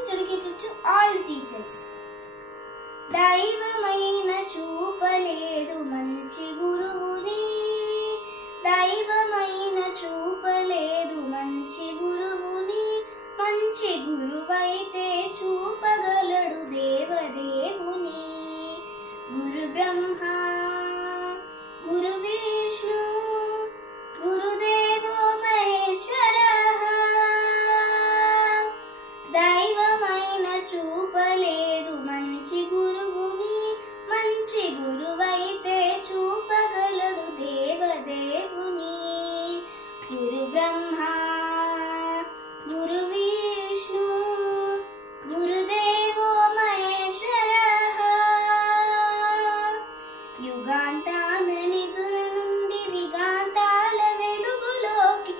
is dedicated to all teachers. దైవమైన చూపలేదు మంచి గురువుని, దైవమైన చూపలేదు మంచి గురువుని, మంచి గురువైతే చూపగలడు దేవదేవుని. గురు బ్రహ్మ గురు విష్ణు గురుదేవో మహేశ్వరః. దైవమైన చూపలేదు మంచి గురువుని, మంచి గురువైతే చూపగలడు దేవదేవుని. గురు బ్రహ్మ గురు విష్ణు గురుదేవో మహేశ్వరః. యుగాంతాన నిధుల నుండి విగాంతాల వెలుగులోకి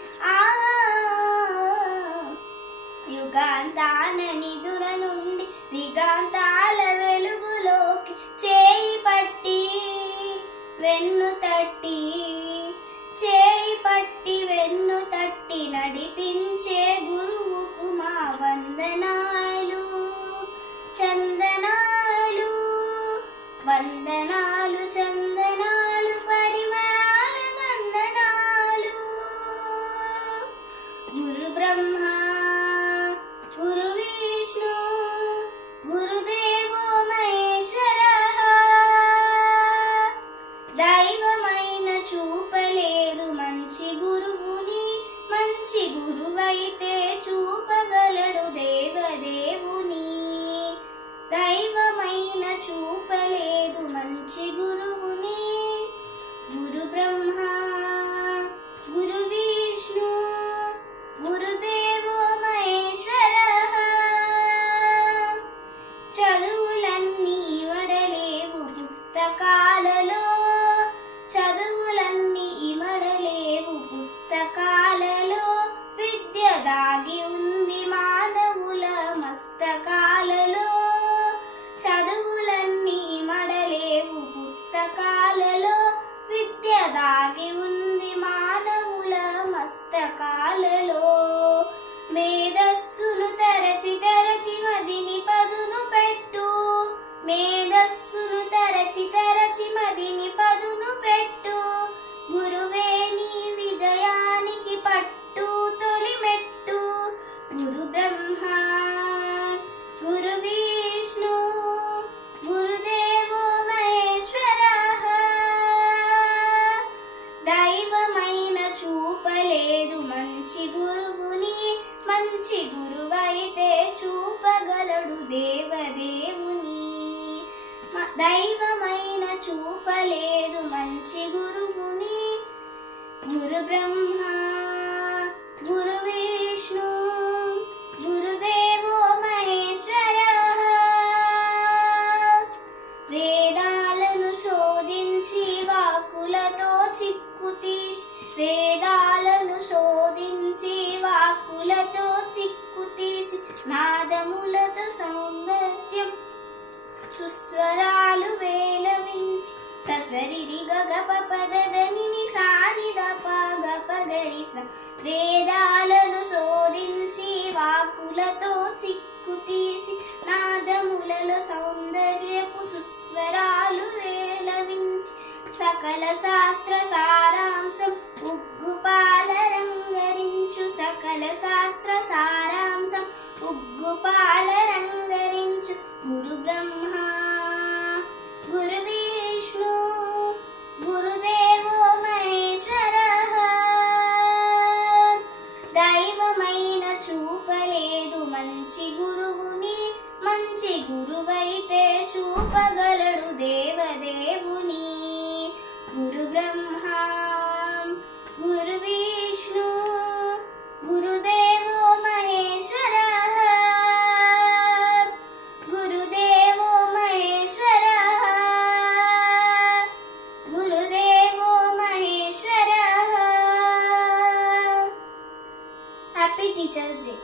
యుగాంతాన నిధుల నుండి విగాంతాల వెలుగులోకి చేయి పట్టి వెన్ను తట్టి, చేయి పట్టి వెన్ను తట్టి నడిపించే గురువుకు మా వందనాలు చందనాలు, వందనాలు చందనాలు పరిమళాల వందనాలు. గురు బ్రహ్మ గురు విష్ణు గురుదేవో మహేశ్వరః. దైవమైన చూపలేదు మంచి గురువుని, మంచి గురువైతే చూపగలడు దేవదేవుని. దైవమైన చూపలేదు మంచి గురువుని. గురు బ్రహ్మ గురు విష్ణు గురుదేవో మహేశ్వరః. చదువులన్నీ ఇమడలేవు పుస్తకాలలో, చదువులన్నీ ఇమడలేవు పుస్తకాలలో, విద్య దాగి ఉంది మానవుల మస్తకాలలో. చదువులన్నీ ఇమడలేవు పుస్తకాలలో, విద్య దాగి ఉంది మానవుల మస్తకాలలో. మేధస్సును తరచి తరచి మదిని పదును పెట్టు, మేధస్సును తరచి తరచి మదిని పదును పెట్టు. గురువే నీ విజయానికి పట్టు తొలి మెట్టు. గురు బ్రహ్మ గురు విష్ణు గురుదేవో మహేశ్వరః. దైవమైన చూపలేదు మంచి గురువుని, మంచి గురువైతే చూపగలడు దేవదేవుని. దైవమైన చూపలేదు మంచి గురువుని. గురు బ్రహ్మ గురు విష్ణు గురుదేవో మహేశ్వరః. వేదాలను శోధించి వాక్కులతో చిక్కు తీసి, వేదాలను శోధించి వాక్కులతో చిక్కు తీసి, నాదములతో సౌందర్యం సుస్వరాలు వేలవించి, ససరిరి గగప పదదని సానిద పగపగరిస. వేదాలను శోధించి వాక్కులతో చిక్కు తీసి, నాదములలో సౌందర్యపు సుస్వరాలు వేలవించి, సకల శాస్త్ర సారాంశం ఉగ్గుపాల రంగరించు, సకల శాస్త్ర సారాంశం ఉగ్గుపాల రంగరించు. గురు బ్రహ్మ గురు విష్ణు గురుదేవో మహేశ్వరః. దైవమైన చూపలేదు మంచి గురువుని, మంచి గురువైతే చూపగలడు దేవదేవుని. గురు బ్రహ్మ గురు విష్ణు గురుదేవో మహేశ్వరః. గురుదేవో మహేశ్వరః గురుదేవో మహేశ్వరః. Happy teachers day.